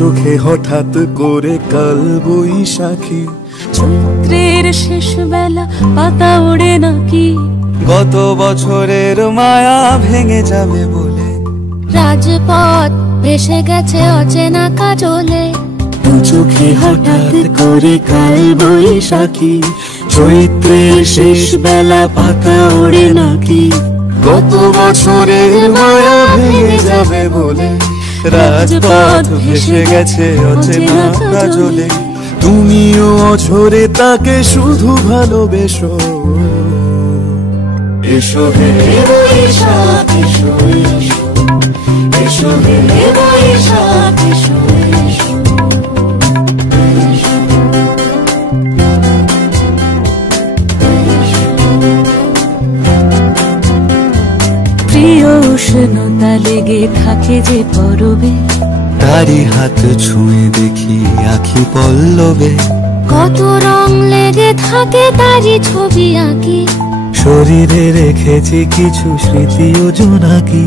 চোখে হঠাৎ করে কাল বৈশাখী, চৈত্রের শেষ বেলা পাতা ওড়ে নাকি, গত বছরের মায়া ভেঙে যাবে বলে, রাজপথ ভেসে গেছে অচেনা কাজলে, দু চোখে হঠাৎ করে কাল বৈশাখী, চৈত্রের শেষ বেলা পাতা ওড়ে নাকি, গত বছরের মায়া ভেঙে যাবে বলে, রাজপথ ভেসে গেছে অচেনা কাজলে, তুমিও অঝরে তাকে শুধু ভালোবেসো। এসো হে বৈশাখ এসো এসো, এসো হে বৈশাখ এসো এসো। প্রিয় উষ্ণতা লেগে থাকে যে পরবে, তারি হাত ছুঁয়ে দেখি আখি পল্লবে, কত রং লেগে থাকে তারই ছবি আঁকি, শরীরে রেখেছি কিছু স্মৃতি ও জোনাকি,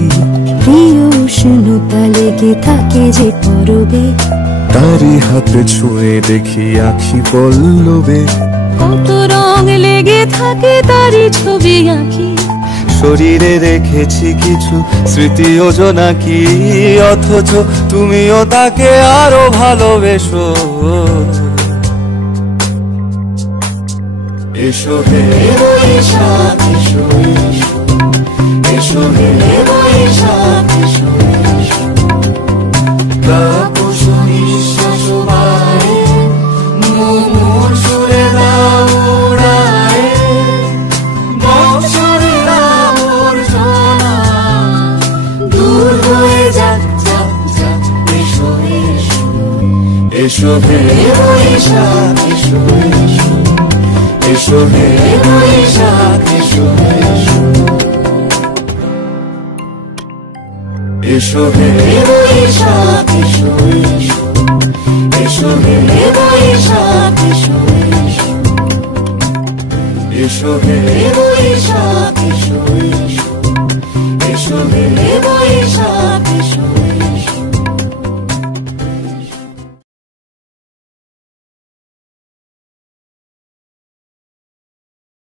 প্রিয় উষ্ণতা লেগে থাকে যে পরবে, তারি হাত ছুঁয়ে দেখি আখি পল্লবে, কত রং লেগে থাকে তারই ছবি আঁকি, শরীরে রেখেছি কিছু স্মৃতি ও জোনাকি, অথচ তুমিও তাকে আরো ভালোবেসো। এসো হে বৈশাখ এসো এসো, এসো হে বৈশাখ এসো এসো। তাপস নিঃশ্বাস বায়ে, মুমুর সুরে দাও উড়ায়ে, বৎসরের আবর্জনা দূর হয়ে যাক যাক যাক। এসো এসো, এসো হে বৈশাখ এসো এসো, এসো হে বৈশাখ এসো এসো, এসো হে বৈশাখ এসো এসো, এসো হে বৈশাখ এসো এসো, এসো হে বৈশাখ এসো এসো, এসো হে বৈশাখ এসো।